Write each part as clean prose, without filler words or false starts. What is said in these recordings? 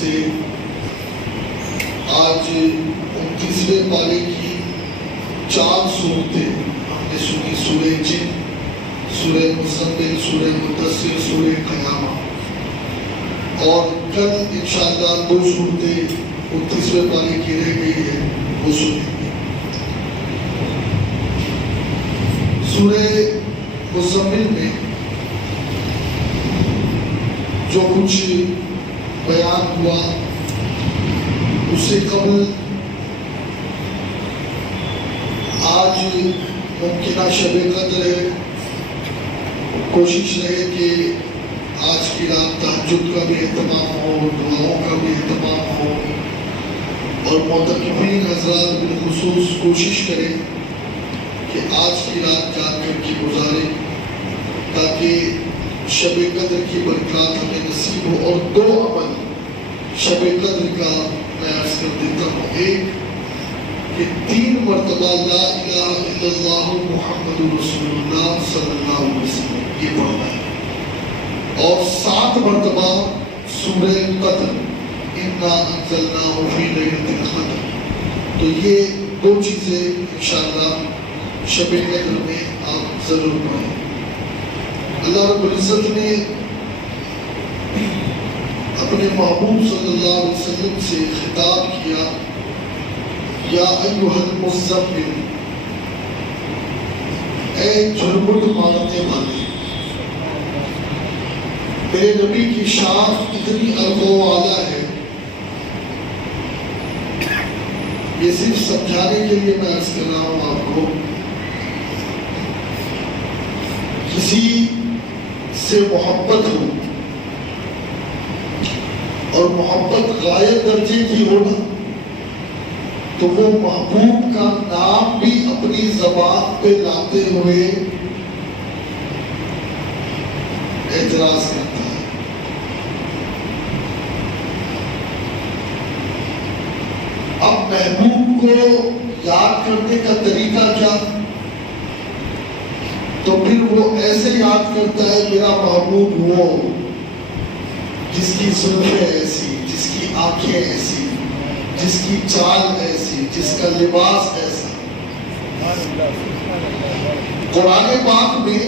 سے آج 29ویں پارے کی 4 صورتیں ہم نے سنی، سورہ جن، سورہ مزمل، سورہ مدثر، سورہ قیامہ، اور کل انشاءاللہ 2 صورتیں 29ویں پارے کی رہ گئی ہے، وہ سنیں گے۔ سورہ مزمل میں جو کچھ بیان ہوا اس سے قبل آج ممکنہ شب قدر ہے، کوشش رہے کہ آج کی رات تہجد کا بھی اہتمام ہو، دعاؤں کا بھی اہتمام ہو، اور معتکفین حضرات بالخصوص کوشش کریں کہ آج کی رات جا کر کے گزاریں تاکہ شب قدر کی برکات ہمیں نصیب ہو۔ اور 2 عمل شب قدر کا میں عرض کر دیتا ہوں۔ ایک کہ 3 مرتبہ لا الہ الا اللہ محمد رسول اللہ صلی اللہ علیہ وسلم یہ پڑھنا ہے، اور 7 مرتبہ سورہ قدر انا انزلناہ فی لیلۃ القدر۔ تو یہ 2 چیزیں انشاءاللہ شب قدر میں آپ ضرور پڑھیں۔ اللہ رب العزت نے اپنے محبوب صلی اللہ علیہ وسلم سے خطاب کیا، یا ایھا المزمل، اے جھرمٹ مارنے والے۔ میرے نبی کی شان اتنی عرض و اعلیٰ ہے، یہ صرف سمجھانے کے لیے میں عرض کر رہا ہوں آپ کو۔ کسی سے محبت ہو اور محبت غایت درجے کی ہو نا، تو وہ محبوب کا نام بھی اپنی زبان پہ لاتے ہوئے اعتراض کرتا ہے۔ اب محبوب کو یاد کرنے کا طریقہ کیا؟ تو پھر وہ ایسے یاد کرتا ہے میرا محبوب وہ جس کی زلفیں ایسی، جس کی آنکھیں ایسی، جس کی چال ایسی، جس کا لباس ایسا۔ قرآن پاک میں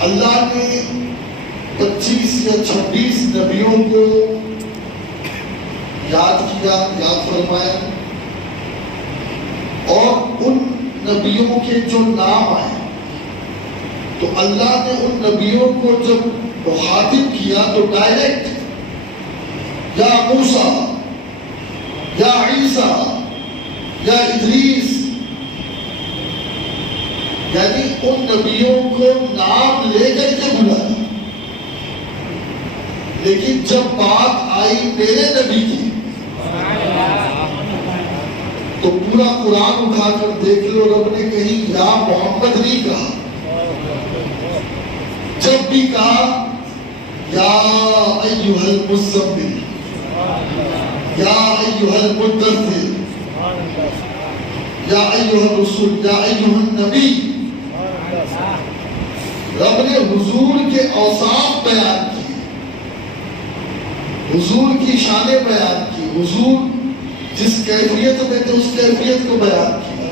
اللہ نے 25 یا 26 نبیوں کو یاد کیا، یاد فرمایا، اور ان نبیوں کے جو نام آئے تو اللہ نے ان نبیوں کو جب مخاطب کیا تو ڈائریکٹ یا موسیٰ یا عیسیٰ یا ادریس، یعنی ان نبیوں کو نام لے کر کے بلایا۔ لیکن جب بات آئی میرے نبی کی تو پورا قرآن اٹھا کر دیکھ لو، رب نے کہیں یا محمد نہیں کہا، جب بھی کہا یا ایھا المزمل، یا ایھا المدثر، یا ایھا الرسول، یا ایھا النبی۔ رب نے حضور کے اوصاف بیان کی، حضور کی شانیں بیان کی، حضور جس کیفیت میں تھے اس کیفیت کو بیان کیا۔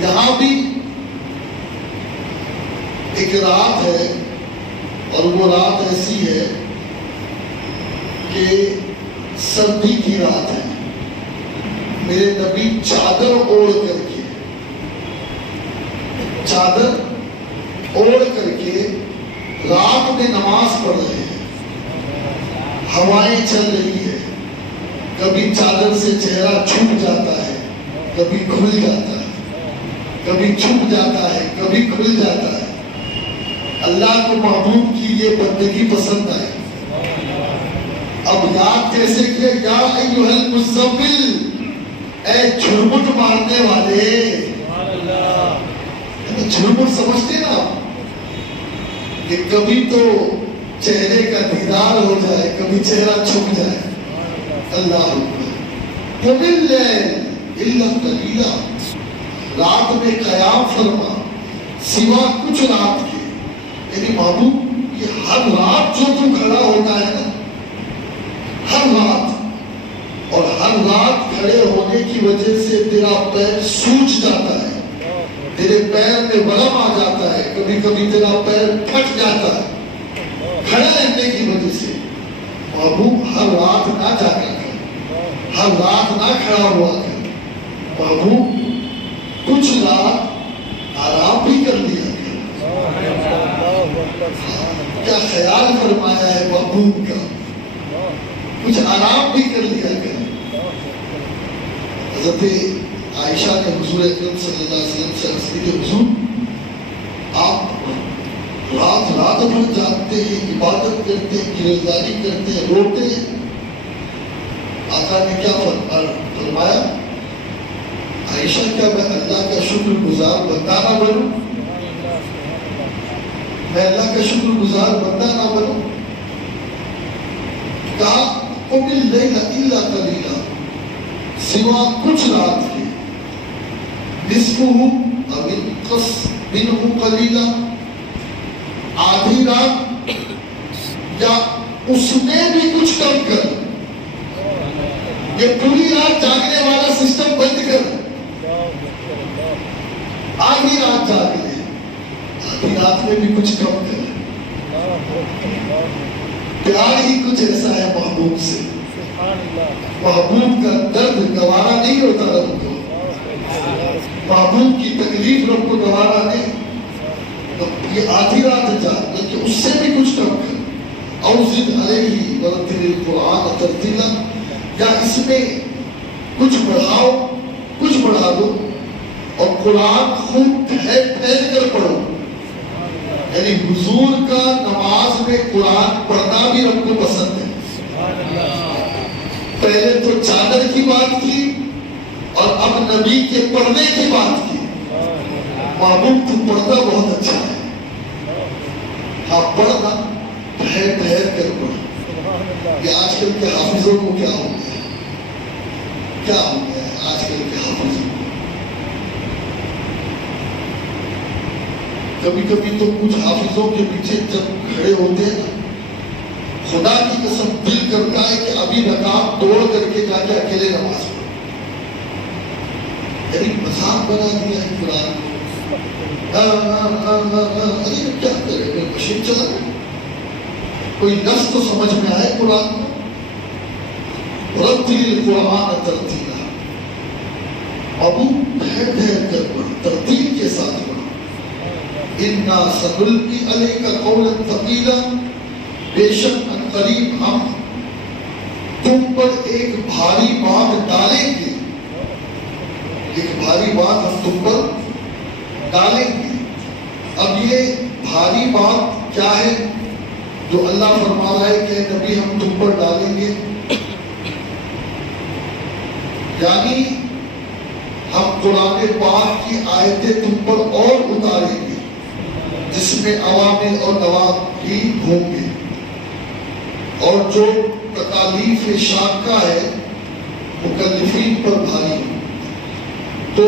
یہاں بھی ایک رات ہے، اور وہ رات ایسی ہے کہ سردی کی رات ہے۔ میرے نبی چادر اوڑھ کر کے رات میں نماز پڑھ رہے ہیں، ہوائیں چل رہی ہے، کبھی چادر سے چہرہ چھپ جاتا ہے، کبھی کھل جاتا ہے، کبھی چھپ جاتا ہے، کبھی کھل جاتا ہے۔ اللہ کو محبوب کی یہ بندگی پسند آئی۔ اب یاد کیسے کیا؟ یا ایھا المزمل، اے جھرمٹ مارنے والے۔ جھرمٹ سمجھتے نا کہ کبھی تو چہرے کا دیدار ہو جائے، کبھی چہرہ چھپ جائے۔ اللہ قم اللیل الا قلیلا، رات میں قیام فرما سوا کچھ رات کے۔ یعنی محبوب یہ ہر رات جو تو کھڑا ہوتا ہے نا، ہر ہر رات، اور ہر رات کھڑے ہونے کی وجہ سے تیرا پیر سوج جاتا ہے، تیرے پیر میں ورم آ جاتا ہے، کبھی کبھی تیرا پیر پھٹ جاتا ہے کھڑے رہنے کی وجہ سے۔ محبوب ہر رات نہ جاگا کر، ہر رات نہ کھڑا ہوا کر، محبوب کچھ رات آرام بھی کر لیا کر۔ کیا خیال فرمایا ہے محبوب کا، کچھ آرام بھی کر لیا کر۔ حضرت عائشہ نے حضور اکرم صلی اللہ علیہ وسلم سے عرض کی کہ حضور آپ رات رات بھر جاگتے ہیں، عبادت کرتے ہیں، گریزداری کرتے ہیں، روتے ہیں۔ آقا نے کیا فرمایا؟ عائشہ کیا میں اللہ کا شکر گزار بندہ نہ بنوں؟ میں اللہ کا شکر گزار بندہ نہ بنوں؟ کہا قم اللیل الا قلیلا، سوا کچھ رات کے، نصفہ او انقص منہ قلیلا، آدھی رات یا اس میں بھی کچھ کم کر، یہ پوری رات جاگنے والا سسٹم بند کر، آدھی رات جاگ لے، آدھی رات میں بھی کچھ کم کر۔ پیار ہی کچھ ایسا ہے محبوب سے، محبوب کا درد گوارا نہیں ہوتا رب کو، محبوب کی تکلیف رب کو گوارا نہیں۔ یہ آدھی رات جاگ لیکن اس سے بھی کچھ کم کر، اور زد علیہ ورتل القرآن ترتیلا، یا اس میں کچھ بڑھاؤ کچھ بڑھا دو، اور قرآن خوب ٹھہر ٹھہر کر پڑھو۔ یعنی حضور کا نماز میں قرآن پڑھنا بھی رب کو پسند ہے۔ پہلے تو چادر کی بات کی اور اب نبی کے پڑھنے کی بات کی۔ محبوب تو پڑھنا بہت اچھا ہے، ہاں پڑھنا ٹھہر ٹھہر کر پڑھ۔ یہ آج کل کے حافظوں کو کیا ہو گیا ہے، کیا ہو گیا ہے آج کل کے حافظوں کو؟ کبھی کبھی تو کچھ حافظوں کے پیچھے جب کھڑے ہوتے ہیں نا، خدا کی قسم دل کرتا ہے کہ ابھی رکعت توڑ کر کے جا کے اکیلے نماز پڑھو۔ یعنی مذاق بنا دیا ہے قرآن کو۔ کیا کرے کوئی مشین چلا گیا، کوئی لفظ تو سمجھ میں آئے قرآن کو۔ رتل القرآن ترتیلا، ابو ٹھہر ٹھہر کر پڑھ، ترتیب کے ساتھ پڑھ۔ انا سنلقی علیک قولا ثقیلا، بے شک ان قریب ہم تم پر ایک بھاری بات ڈالیں گے، ایک بھاری بات ہم تم پر ڈالیں گے۔ اب یہ بھاری بات کیا ہے جو اللہ فرما رہا ہے کہ نبی ہم تم پر ڈالیں گے؟ یعنی ہم قرآن پاک کی آیتیں تم پر اور اتاریں گے جس میں اوامر اور نواہی ہوں گے، اور جو تکالیف شاقہ ہے مکلفین پر بھاری، تو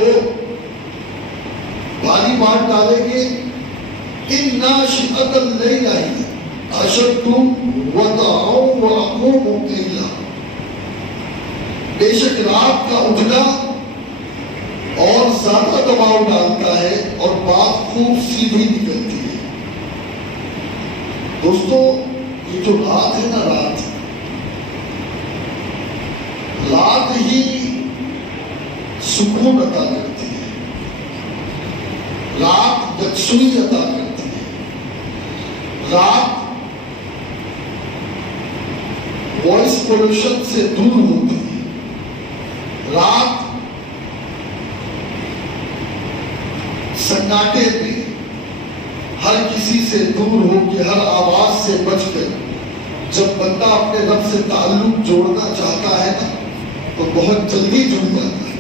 بھاری بات ڈالیں گے۔ ان ناشئۃ اللیل اشد وطئا واقوم قیلا، بے شک رات کا اٹھنا اور زیادہ دباؤ ڈالتا ہے اور بات خوب سیدھی نکلتی ہے۔ دوستو یہ جو رات ہے نا، رات ہی سکون عطا کرتی ہے، رات یکسوئی عطا کرتی ہے، رات وائس پولوشن سے دور ہوتی ہے، رات سناٹے میں ہر کسی سے دور ہو کے، ہر آواز سے بچ کر جب بندہ اپنے رب سے تعلق جوڑنا چاہتا ہے نا تو بہت جلدی جڑ جاتا ہے۔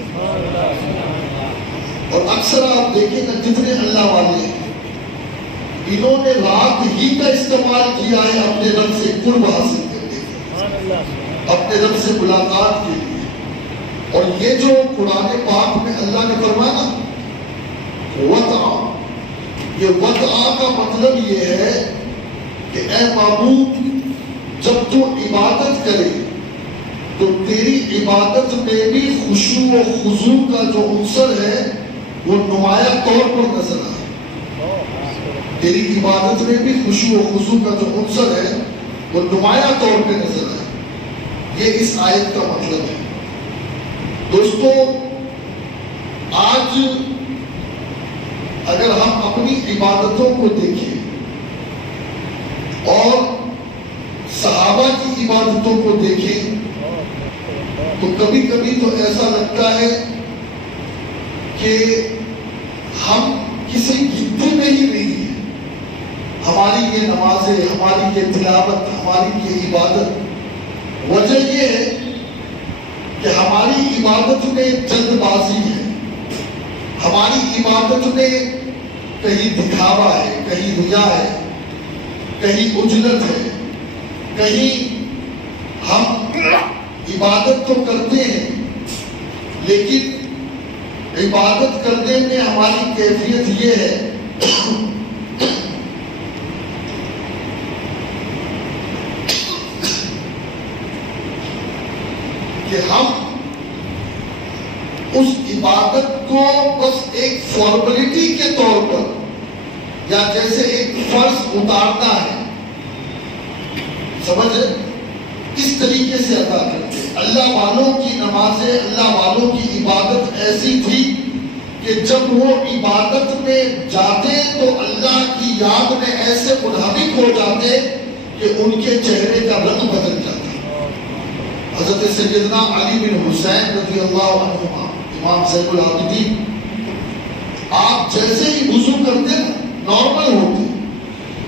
اور اکثر آپ دیکھیں نا جتنے اللہ والے ہیں انہوں نے رات ہی کا استعمال کیا ہے اپنے رب سے قرب حاصل کرنے کے لیے، اپنے رب سے ملاقات کے لیے۔ اور یہ جو قرآن پاک میں اللہ نے فرمایا وطئا، یہ وطئا کا مطلب یہ ہے کہ اے معبود جب تو عبادت کرے تو تیری عبادت میں بھی خشوع و خضوع کا جو عنصر ہے وہ نمایاں طور پر نظر آئے. تیری عبادت میں بھی خشوع و خضوع کا جو عنصر ہے وہ نمایاں طور پہ نظر آئے. یہ اس آیت کا مطلب ہے. دوستو آج اگر ہم اپنی عبادتوں کو دیکھیں اور صحابہ کی عبادتوں کو دیکھیں تو کبھی کبھی تو ایسا لگتا ہے کہ ہم کسی گنتی میں ہی نہیں ہیں. ہماری یہ نمازیں، ہماری یہ تلاوت، ہماری یہ عبادت، وجہ یہ ہے کہ ہماری عبادت میں جلد بازی ہے. ہماری عبادت میں کہیں دکھاوا ہے، کہیں ریا ہے، کہیں عجلت ہے، کہیں ہم عبادت تو کرتے ہیں لیکن عبادت کرنے میں ہماری کیفیت یہ ہے کہ ہم اس عبادت کو بس ایک فارملٹی کے طور پر یا جیسے ایک فرض اتارنا ہے، سمجھ رہے، اس طریقے سے ادا کرتے. اللہ والوں کی نمازیں، اللہ والوں کی عبادت ایسی تھی کہ جب وہ عبادت میں جاتے تو اللہ کی یاد میں ایسے منہمک ہو جاتے کہ ان کے چہرے کا رنگ بدل جاتا. حضرت سیدنا علی بن حسین رضی اللہ عنہما، امام زین العابدین، آپ جیسے ہی وضو کرتے نارمل ہوتے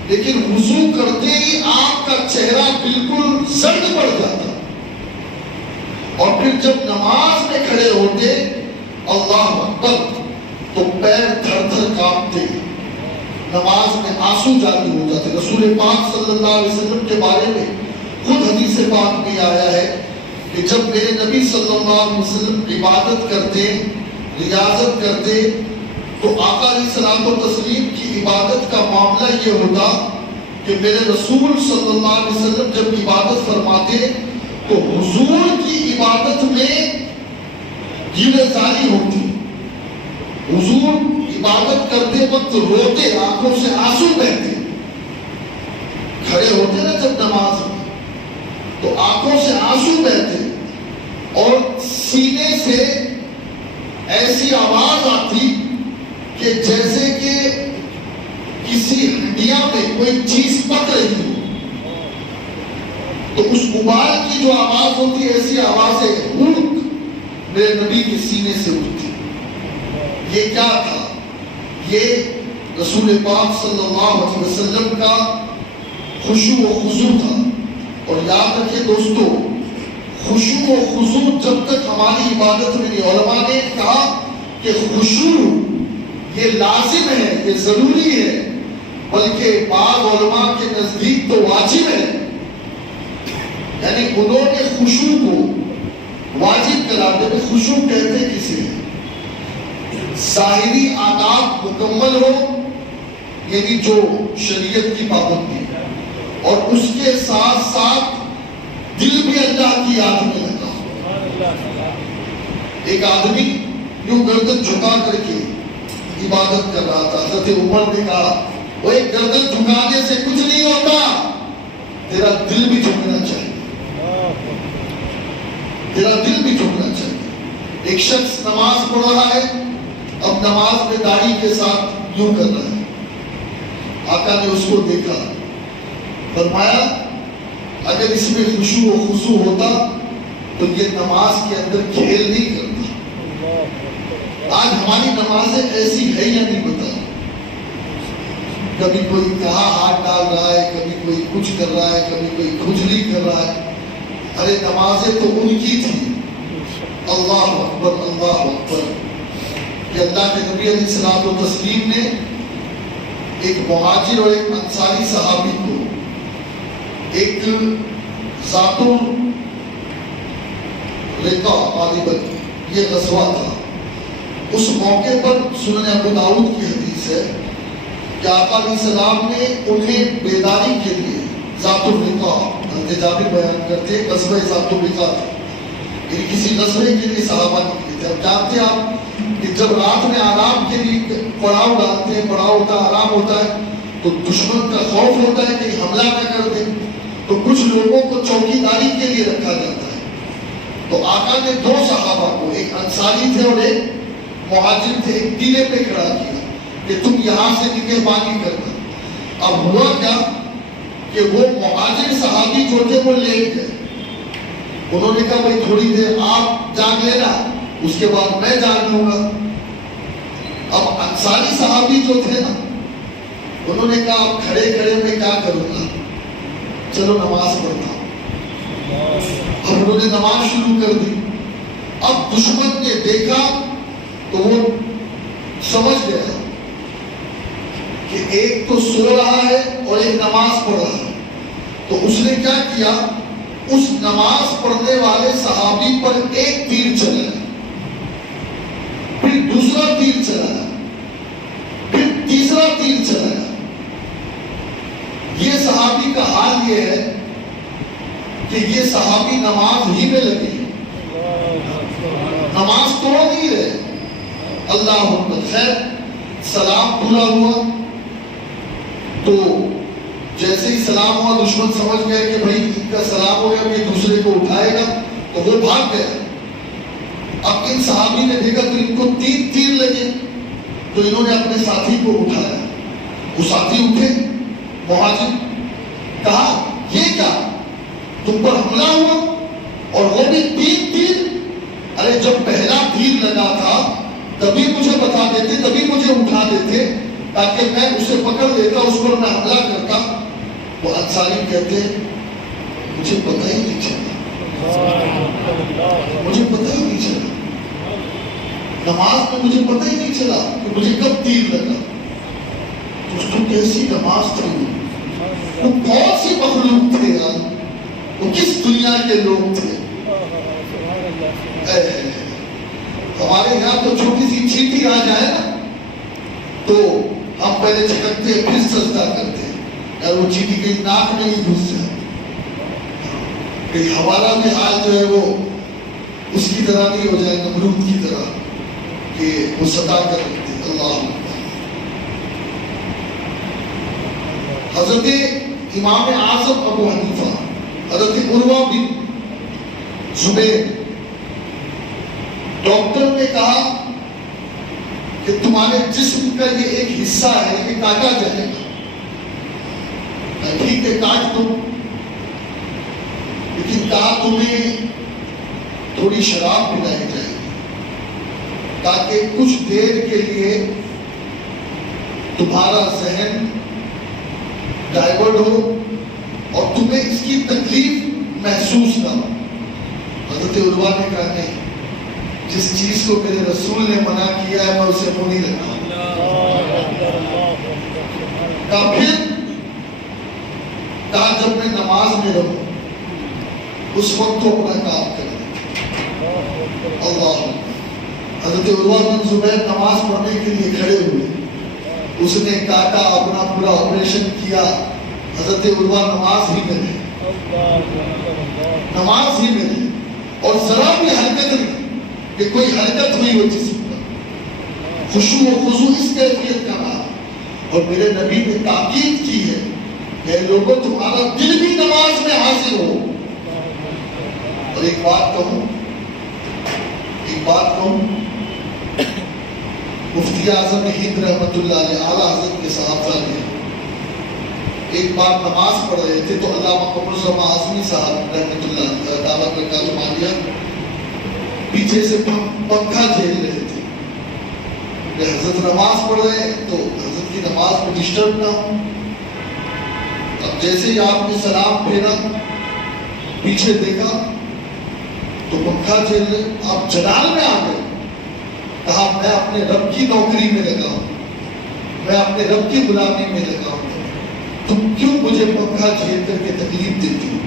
لیکن وضو کرتے ہی آپ کا چہرہ بالکل زرد پڑ جاتا اور پھر جب نماز میں کھڑے ہوتے اللہ اکبر تو پیر تھر تھر کانپتے، نماز میں آنسو جاری ہو جاتے. رسول پاک صلی اللہ علیہ وسلم کے بارے میں خود حدیث پاک میں آیا ہے کہ جب میرے نبی صلی اللہ علیہ وسلم عبادت کرتے، ریاضت کرتے تو آقا علیہ الصلوۃ والتسلیم کی عبادت کا معاملہ یہ ہوتا کہ میرے رسول صلی اللہ علیہ وسلم جب عبادت فرماتے تو حضور کی عبادت میں گیرے زاری ہوتی. حضور عبادت کرتے وقت روتے، آنکھوں سے آنسو بہتے، کھڑے ہوتے نا جب نماز میں تو آنکھوں سے آنسو بہتے اور سینے سے ایسی آواز آتی کہ جیسے کہ کسی ہڈیاں میں کوئی چیز پک رہی ہو. تو اس ابال کی جو آواز ہوتی، ایسی آوازیں میرے نبی کے سینے سے اٹھتی. یہ کیا تھا؟ یہ رسول پاک صلی اللہ علیہ وسلم کا خشوع و خضوع تھا. اور یاد رکھیں دوستو، خشوع و خضوع جب تک ہماری عبادت میں نہیں. علماء نے کہا کہ خشوع یہ لازم ہے، یہ ضروری ہے، بلکہ بعض علماء کے نزدیک تو واجب ہے. یعنی انہوں نے خشوع کو واجب قرار دیا. خشوع کہتے کسے ہیں؟ ظاہری آداب مکمل ہو، یعنی جو شریعت کی پابندی، اور اس کے ساتھ ساتھ دل بھی اللہ کی یاد میں لگا. ایک آدمی یوں گردن جھکا کر کے عبادت کر رہا تھا. حضرت عمر نے کہا وہ ایک گردن جھکانے سے کچھ نہیں ہوتا، تیرا دل بھی جھکنا چاہیے، تیرا دل بھی جھکنا چاہیے. ایک شخص نماز پڑھ رہا ہے، اب نماز میں داڑھی کے ساتھ یوں کر رہا ہے. آقا نے اس کو دیکھا، فرمایا اگر اس میں خشوع و خضوع ہوتا تو یہ نماز کے اندر کھیل نہیں کرتا. آج ہماری نمازیں ایسی ہے یا نہیں بتا. کبھی کوئی کہاں ہاتھ ڈال رہا ہے، کبھی کوئی کچھ کر رہا ہے، کبھی کوئی کھجلی کر رہا ہے. ارے نمازیں تو ان کی تھی. اللہ اکبر، اللہ اکبر. کہ اللہ کے نبی علیہ الصلوۃ والتسلیم نے ایک مہاجر اور ایک انصاری صحابی کو ایک ذات الرقا غالباً یہ غزوہ تھا. اس موقع پر سنن ابو داؤد کی حدیث ہے کہ آقا علیہ السلام نے انہیں بیداری کے لیے ذات الرقا، حضرت جابر بیان کرتے غزوہ ذات الرقا تھا. یعنی کسی غزوے کے لیے صحابہ نکلے تھے. اب جانتے ہیں آپ کہ جب رات میں آرام کے لیے پڑاؤ ڈالتے ہیں, پڑاؤ ہوتا ہے, آرام ہوتا ہے, تو دشمن کا خوف ہوتا ہے کہ حملہ نہ کر دے, تو کچھ لوگوں کو چوکی داری کے لیے رکھا جاتا ہے. تو آقا نے دو صحابہ کو, ایک انصاری تھے اور ایک مہاجر تھے, ایک ٹیلے پہ کھڑا کیا کہ تم یہاں سے نگہبانی کرنا. اب ہوا کیا کہ وہ مہاجر صحابی جو تھے وہ لیٹ گئے. انہوں نے کہا بھائی تھوڑی دیر آپ جاگ لینا, اس کے بعد میں جاگ لوں گا. اب انصاری صحابی جو تھے نا, انہوں نے کہا اب کھڑے کھڑے میں کیا کروں گا, چلو نماز پڑھتا ہوں. اب انہوں نے نماز شروع کر دی. اب دشمن نے دیکھا تو وہ سمجھ گیا کہ ایک تو سو رہا ہے اور ایک نماز پڑھ رہا ہے. تو اس نے کیا کیا, اس نماز پڑھنے والے صحابی پر ایک تیر چلایا, پھر دوسرا تیر چلایا, پھر تیسرا تیر چلایا. یہ صحابی کا حال یہ ہے کہ یہ صحابی نماز ہی میں لگے, نماز توڑ نہیں رہے. اللہ اکبر. خیر سلام پورا ہوا تو جیسے ہی سلام ہوا دشمن سمجھ گیا کہ بھائی ان کا سلام ہو گیا, یہ دوسرے کو اٹھائے گا, تو وہ بھاگ گیا. اب ان صحابی نے دیکھا تو ان کو تین تیر لگے, تو انہوں نے اپنے ساتھی کو اٹھایا. وہ ساتھی اٹھے, مہاجر, کہا یہ کیا تم پر حملہ ہوا اور وہ بھی تین تیر؟ ارے جب پہلا تیر لگا تھا تبھی مجھے بتا دیتے, تبھی مجھے اٹھا دیتے تاکہ میں اسے پکڑ لیتا, اس پر میں حملہ کرتا. وہ انصاری کہتے مجھے پتہ ہی نہیں چلا, مجھے پتہ ہی نہیں چلا, نماز میں مجھے پتہ ہی نہیں چلا کہ مجھے کب تیر لگا. دوستوں کیسی نماز تھی, وہ کون سی مخلوق تھے یار, وہ کس دنیا کے لوگ تھے. ہمارے یہاں تو چھوٹی سی چیٹی آ جائے نا تو ہم پہلے چھکتے ہیں پھر سجدہ کرتے ہیں, اور وہ چیٹی کی ناک میں ہی گھس جائے. کہ ہمارا بھی حال جو ہے وہ اس کی طرح نہیں ہو جائے, نمرود کی طرح کہ وہ ستا کر رکھتے. اللہ حضرت امام اعظم ابو حنیفہ, حضرت عروہ بن زبیر, ڈاکٹر نے کہا کہ تمہارے جسم کا یہ ایک حصہ ہے, یہ کاٹا جائے گا. ٹھیک ہے کاٹ دو, لیکن کہا تمہیں تھوڑی شراب پلائی جائے گی تاکہ کچھ دیر کے لیے تمہارا ذہن ڈائیورٹ ہو اور تمہیں اس کی تکلیف محسوس نہ ہو. حضرت عروہ نے کہا نہیں, جس چیز کو میرے رسول نے منع کیا ہے میں اسے منہ نہیں لگاؤں. کہا پھر کہا جب میں نماز میں رہوں اس وقت تو اپنا کام کریں. اللہ. حضرت عروہ بن زبیر نماز پڑھنے کے لیے کھڑے ہوئے, اس نے کاٹا, اپنا پورا آپریشن کیا. حضرت عروہ نماز ہی میں رہے, نماز ہی میں رہے, اور ذرا بھی حرکت نہیں کہ کوئی حرکت ہوئی ہو جسم پر. خشوع و خضوع اس کیفیت کا رہا. اور میرے نبی نے تاکید کی ہے کہ لوگوں تمہارا دل بھی نماز میں حاضر ہو. اور ایک بات کہوں, مفتی اعظم ہند رحمت اللہ علیہ اعلیٰ حضرت کے صاحبزادے ہیں, ایک بار نماز پڑھ رہے تھے تو علامہ قمر اعظمی صاحب رحمت اللہ دعوت میں کالم آلیا پیچھے سے پنکھا جھیل رہے تھے. حضرت نماز پڑھ رہے ہیں تو حضرت کی نماز کو ڈسٹرب نہ ہو. اب جیسے ہی آپ نے سلام پھیرا, پیچھے دیکھا تو پنکھا جھیل رہے, آپ جلال میں آ گئے. کہا میں اپنے رب کی نوکری میں لگا ہوں, میں اپنے رب کی غلامی میں لگا ہوں, تم کیوں مجھے پنکھا جھیل کر کے تکلیف دیتی ہو؟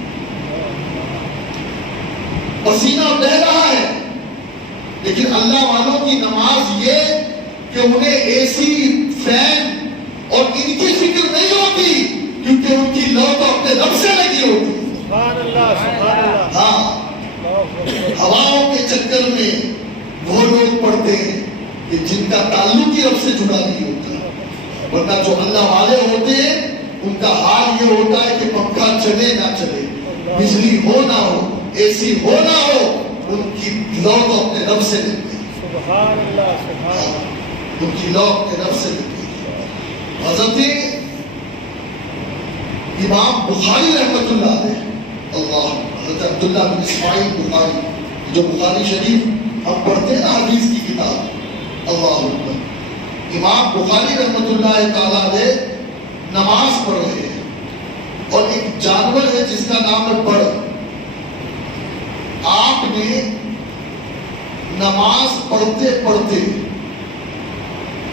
پسینہ بہہ رہا ہے, لیکن اللہ والوں کی نماز یہ کہ انہیں اے سی, فین اور ان کی فکر نہیں ہوتی, کیونکہ ان کی لو تو اپنے رب سے لگی ہوتی. ہاں, ہواؤں کے چکر میں وہ لوگ پڑھتے ہیں کہ جن کا تعلق ہی رب سے جڑا نہیں ہوتا، ورنہ جو اللہ والے ہوتے ہیں ان کا حال یہ ہوتا ہے کہ پنکھا چلے نہ چلے، بجلی ہو نہ ہو، اے سی ہو نہ ہو، ان کی لو تو اپنے رب سے لیتے ہیں۔ سبحان اللہ، سبحان اللہ، ان کی لو اپنے رب سے لیتے ہیں۔ حضرت امام بخاری رحمۃ اللہ علیہ، اللہ، حضرت عبداللہ بن اسماعیل بخاری، جو بخاری شریف ہم پڑھتے ہیں نا حدیث کی کتاب، اللہ اکبر، امام بخاری رحمۃ اللہ تعالیٰ علیہ نماز پڑھ رہے ہیں اور ایک جانور ہے جس کا نام ہے بڑ۔ آپ نے نماز پڑھتے پڑھتے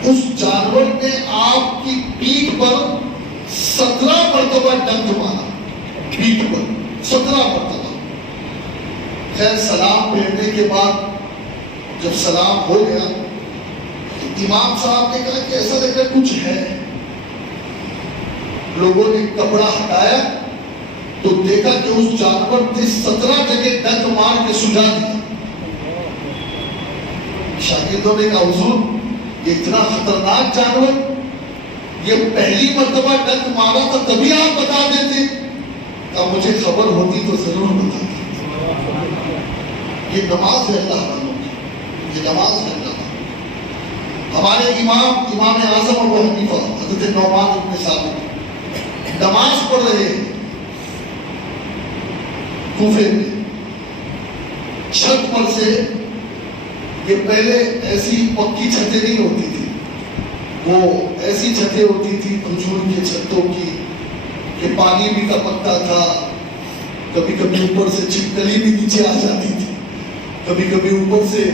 اس جانور نے آپ کی پیٹھ پر 17 مرتبہ ڈنک مارا، پیٹھ پر 17 مرتبہ۔ خیر سلام پھیرنے کے بعد جب سلام ہو گیا امام صاحب نے کہا کہ ایسا لگ رہا کچھ ہے۔ لوگوں نے کپڑا ہٹایا تو دیکھا کہ اس جانور نے 17 جگہ ڈنک مار کے سجا دیا۔ شاگردوں نے کہا حضور یہ اتنا خطرناک جانور، یہ پہلی مرتبہ ڈنک مارا تھا تبھی آپ بتا دیتے؟ کہا مجھے خبر ہوتی تو ضرور بتاتی۔ یہ نماز ہے اللہ والوں کی، یہ نماز ہے اللہ۔ ہمارے امام اعظم ابو حنیفہ حضرت نعمان بن ثابت نماز پڑھ رہے ہیں کوفے میں، چھت پر سے، یہ پہلے ایسی پکی چھتیں نہیں ہوتی تھی، وہ ایسی چھتیں ہوتی تھی کھجور کی چھتوں کی کہ پانی بھی ٹپکتا تھا، کبھی کبھی اوپر سے چھپکلی بھی نیچے آ جاتی تھی، کبھی کبھی اوپر سے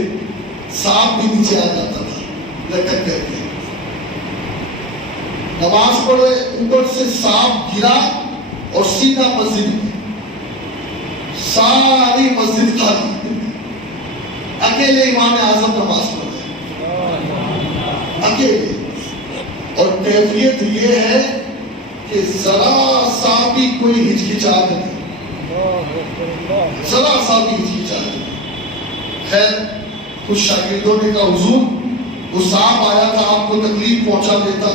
سانپ بھی نیچے آ جاتا تھا لٹک کر کے۔ نماز پڑھے اوپر سے سانپ گرا اور سیدھا مسجد میں، ساری مسجد خالی، اکیلے امام اعظم نماز پڑھ رہے، اکیلے، اور کیفیت یہ ہے کہ ذرا سا بھی کوئی ہچکچاہٹ نہیں، ذرا سا بھی ہچکچاہٹ نہیں۔ خیر کچھ شاگردوں نے کہا حضور وہ سانپ آیا تھا آپ کو تکلیف پہنچا دیتا؟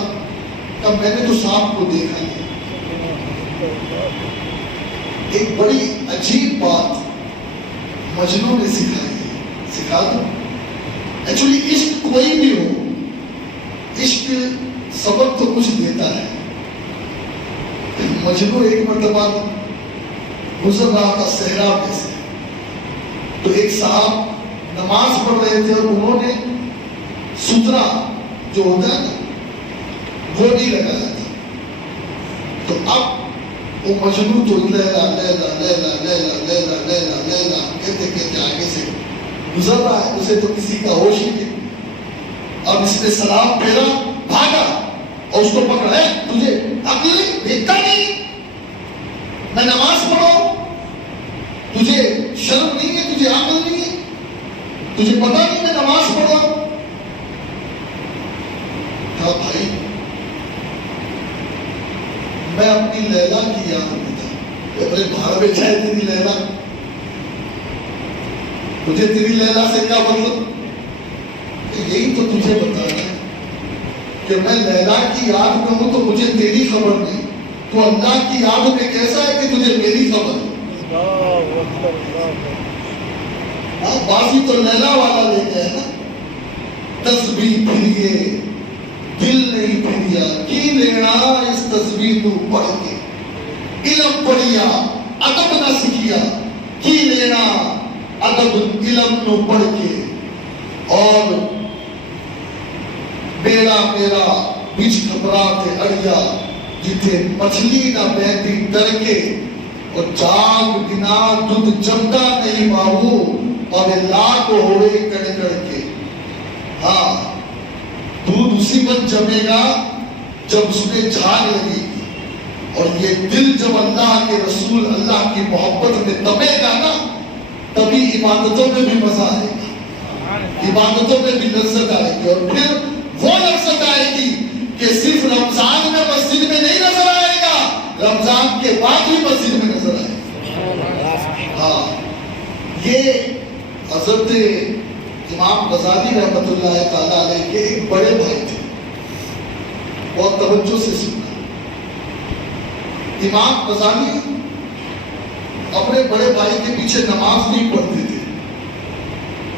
کہ میں نے تو سانپ کو دیکھا نہیں۔ ایک بڑی عجیب بات مجنوں نے سکھائی ہے، سکھا دو۔ ایکچولی عشق کوئی بھی ہو، عشق سبق تو کچھ دیتا ہے۔ مجنوں ایک مرتبہ گزر رہا تھا صحرا میں سے، تو ایک صاحب نماز پڑھ رہے تھے اور انہوں نے سترا جو ہوتا ہے نا وہ نہیں لگایا تھا، تو اب وہ مجنوں تو لیلا لیلا لیلا لیلا لیلا لیلا لیلا کہتے کہتے آگے سے گزر رہا ہے، اسے تو کسی کا ہوش ہی نہیں۔ اب اس نے سلام پھیرا، بھاگا اور اس کو پکڑا، ہے تجھے عقل نہیں، دیکھتا نہیں میں نماز پڑھو، تجھے شرم نہیں ہے، تجھے عقل نہیں ہے، تجھے پتا نہیں میں نماز پڑھا؟ کہا بھائی میں اپنی لیلا کی یاد میں تھا۔ اپنے بھاڑ میں جائے تیری لیلا، تجھے تیری لیلا سے کیا مطلب؟ یہی تو تجھے بتانا ہے کہ میں لیلا کی یاد میں ہوں تو مجھے تیری خبر نہیں، تو اللہ کی یاد میں کیسا ہے کہ تجھے میری خبر ہے؟ بازی تو لیلا والا لے گیا نا، تسبیح پھریے دل نہیں پھریا، کی لینا اس تسبیح تو پڑھ کے، علم پڑھیا ادب نہ سکھیا، کی لینا ادب علم نو پڑھ کے، اور بیڑا میرا بچ گھبرا کے اڑیا، جتھے مچھلی نہ بہتی ڈر کے، اور جاگ بنا دودھ جمدا نہیں باہو، اور لاکھ ہوئے کڑ کڑ کے۔ ہاں دودھ اسی وقت جمے گا جب اس میں جھاگ لگے گی، اور یہ دل جب اللہ کے رسول اللہ کی محبت میں دبے گا نا، تبھی عبادتوں میں بھی مزہ آئے گا، عبادتوں میں بھی لذت آئے گی، اور پھر وہ لذت آئے گی کہ صرف رمضان میں مسجد میں نہیں نظر آئے گا، رمضان کے بعد بھی مسجد میں نظر آئے گا۔ ہاں یہ حضرت امام غزالی رحمۃ اللہ تعالیٰ علیہ کے ایک بڑے بھائی تھے. بہت توجہ سے سننا. امام غزالی اپنے بڑے بھائی کے پیچھے نماز نہیں پڑھتے تھے،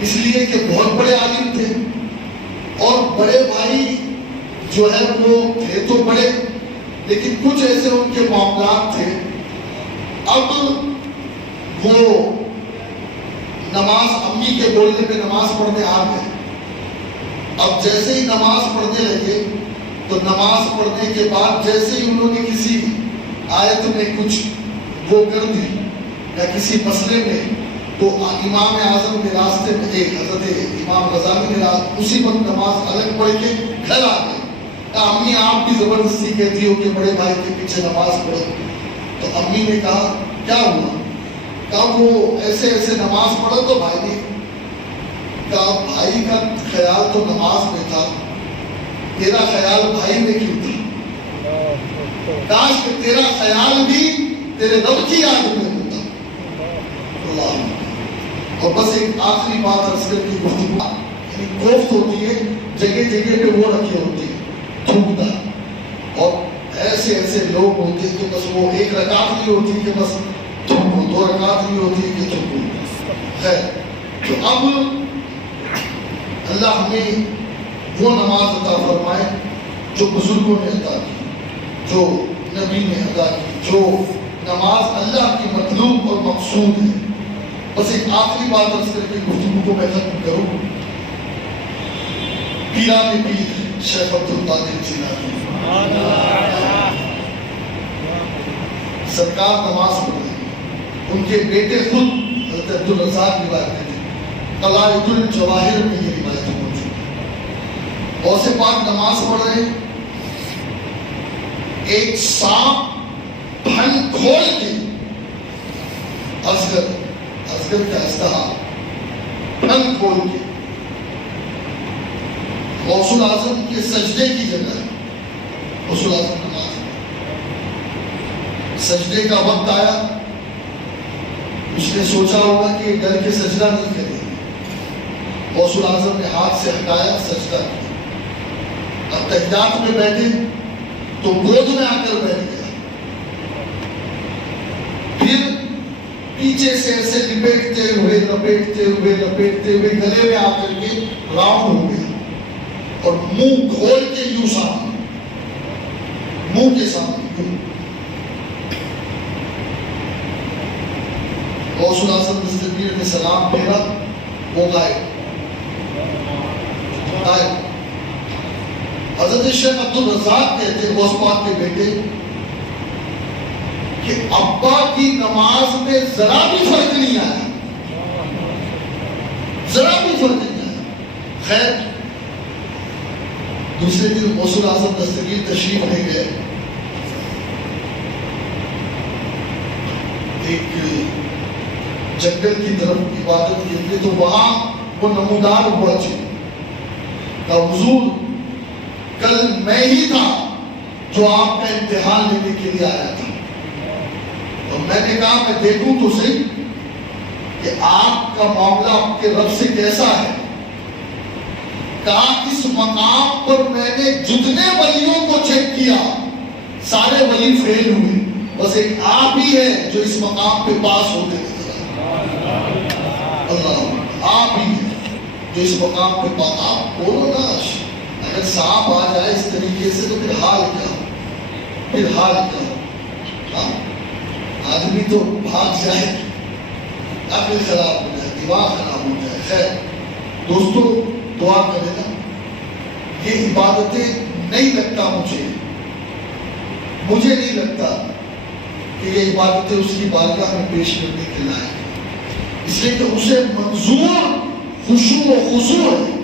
اس لیے کہ بہت بڑے عالم تھے اور بڑے بھائی جو ہے وہ تھے تو بڑے، لیکن کچھ ایسے ان کے معاملات تھے. اب وہ نماز امی کے بولنے پہ نماز پڑھنے آ گئے. اب جیسے ہی نماز پڑھنے لگے تو نماز پڑھنے کے بعد جیسے ہی انہوں نے کسی آیت میں کچھ وہ کر دی یا کسی مسئلے میں، تو امام اعظم کے راستے میں ایک حضرت امام غزالی نے اسی وقت نماز الگ پڑھ کے گھر آ گئے. امی آپ بھی زبردستی کہتی ہو کہ بڑے بھائی کے پیچھے نماز پڑھو. تو امی نے کہا کیا ہوا؟ کہا وہ ایسے ایسے نماز پڑھو. تو بھائی نے کہا بھائی کا خیال تو نماز میں تھا، تیرا خیال بھائی میں کیوں تھا؟ کاش کہ تیرا خیال بھی تیرے رب کی یاد میں ہوتا. اللہ. اور بس ایک آخری بات عرض کر کے گفتگو، یعنی کوفت ہوتی ہے جگہ جگہ پہ وہ رکھی ہوتی ہے تھوکتا، اور ایسے ایسے لوگ ہوتے ہیں کہ بس وہ ایک رکعت نہیں ہوتی کہ بس تھوکو، دو رکعت نہیں ہوتی کہ تھوکو. خیر، تو اب اللہ ہمیں وہ نماز عطا فرمائے جو بزرگوں نے عطا کی، جو نبی نے عطا کی، جو نماز اللہ کی مطلوب اور مقصود ہے. بس ایک آخری بات عرض کر کے گفتگو کو میں ختم کروں. پیران پیر شیخ عبد القادر جیلانی سرکار نماز پڑھ رہے ہیں، ان کے بیٹے خود حضرت عبد الرزاق روایت کرتے ہیں. قلائد الجواہر میں یہ روایت موجود ہے. غوث پاک نماز پڑھ رہے ہیں، ایک سانپ پھن کھول کے اصغر کا استحال پھن کھول کے غوث الاعظم کے سجدے کی جگہ ہے. غوث الاعظم نماز سجدے کا وقت آیا، اس نے سوچا ہوگا کہ ڈر کے سجدہ نہیں کرے گا. غوث الاعظم نے ہاتھ سے ہٹایا، سجدہ کیا. اب تحیات میں بیٹھے تو گود میں آ کر بیٹھ گیا. پھر پیچھے سے ایسے لپیٹتے ہوئے گلے میں آ کر کے راؤنڈ ہو گیا اور منہ کھول کے یوں سامنے، منہ کے سامنے غوث الاعظم دستگیر نے سلام پھیرا، وہ غائب. حضرت شیخ عبد الرزاق کہتے ہیں غوث پاک کے بیٹے کہ ابا کی نماز میں ذرا بھی فرق نہیں آیا، ذرا بھی فرق نہیں آیا. خیر، دوسرے دن غوث الاعظم دستگیر تشریف لے گئے. ایک جنگل کی طرف عبادت کے لیے، تو وہاں وہ نمودار ہوا کہ حضور کل میں ہی تھا جو آپ کا امتحان لینے کے لیے آیا تھا. اور میں نے کہا میں دیکھوں تو صحیح کہ آپ کا معاملہ آپ کے رب سے کیسا ہے. کہا اس مقام پر میں نے جتنے ولیوں کو چیک کیا سارے ولی فیل ہوئے، بس ایک آپ ہی ہے جو اس مقام پہ پاس ہوتے نظر آئے. اللہ، آپ ہی ہے جو اس مقام پہ پاس. آپ بولو نا، اگر سانپ آ جائے اس طریقے سے تو پھر حال کیا ہو، پھر حال کیا ہو. آدمی تو بھاگ جائے، عقل خراب ہو جائے، دماغ خراب ہو جائے. خیر دوستو، دعا کرے نا. یہ عبادتیں نہیں لگتا مجھے نہیں لگتا کہ یہ عبادتیں اس کی بارگاہ میں پیش کرنے کے لائق ہیں، اس لیے کہ اسے منظور خشوع و خضوع ہے.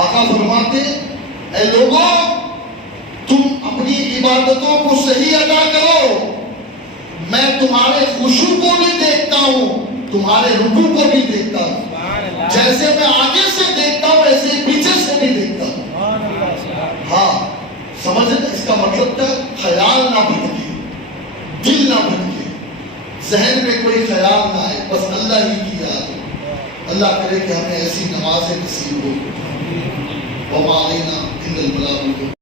آقا فرماتے اے لوگوں، تم اپنی عبادتوں کو صحیح ادا کرو، میں تمہارے خشوع کو بھی دیکھتا ہوں، تمہارے رکوع کو بھی دیکھتا ہوں. جیسے میں آگے سے دیکھتا ہوں ایسے پیچھے سے بھی دیکھتا ہوں. ہاں سمجھیں اس کا مطلب کیا؟ خیال نہ بھٹکے، دل نہ بھٹکے، ذہن میں کوئی خیال نہ آئے. بس اللہ ہی کی یاد ہو. اللہ کرے کہ ہمیں ایسی نمازیں نصیب ہو. وما علینا الا البلاغ.